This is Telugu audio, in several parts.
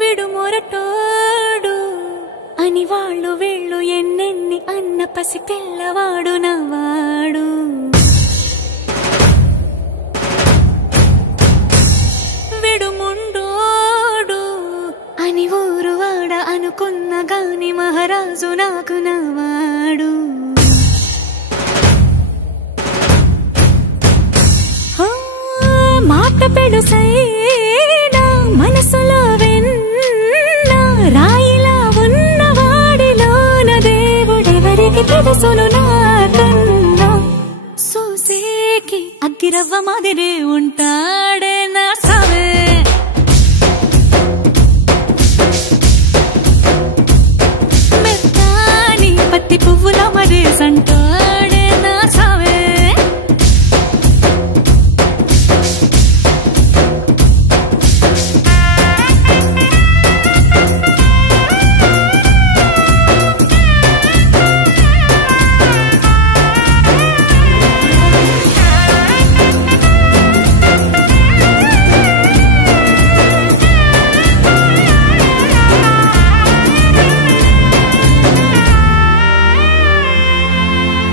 విడుమొరటోడు అని వాళ్ళు వీళ్ళు ఎన్నెన్ని అన్న పసి పిల్లవాడు నవ్వాడు. విడుముండోడు అని ఊరు వాడ అనుకున్న గాని మహారాజు నాకు నవ్వాడు. మాట పెడుసైనా మనసులో వెన్న రాయిలా ఉన్నవాడిలోన దేవుడెవరికి తెలుసును నాకన్నా. సూసేకి అగ్గిరవ్వ మాదిరే ఉంటాడే నా సావే. మెత్తాని పత్తి పువ్వుల మరేసంటాడే నా సావే.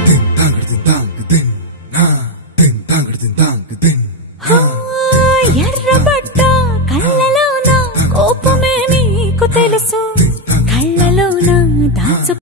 Din dang din dang din, ha din dang din dang.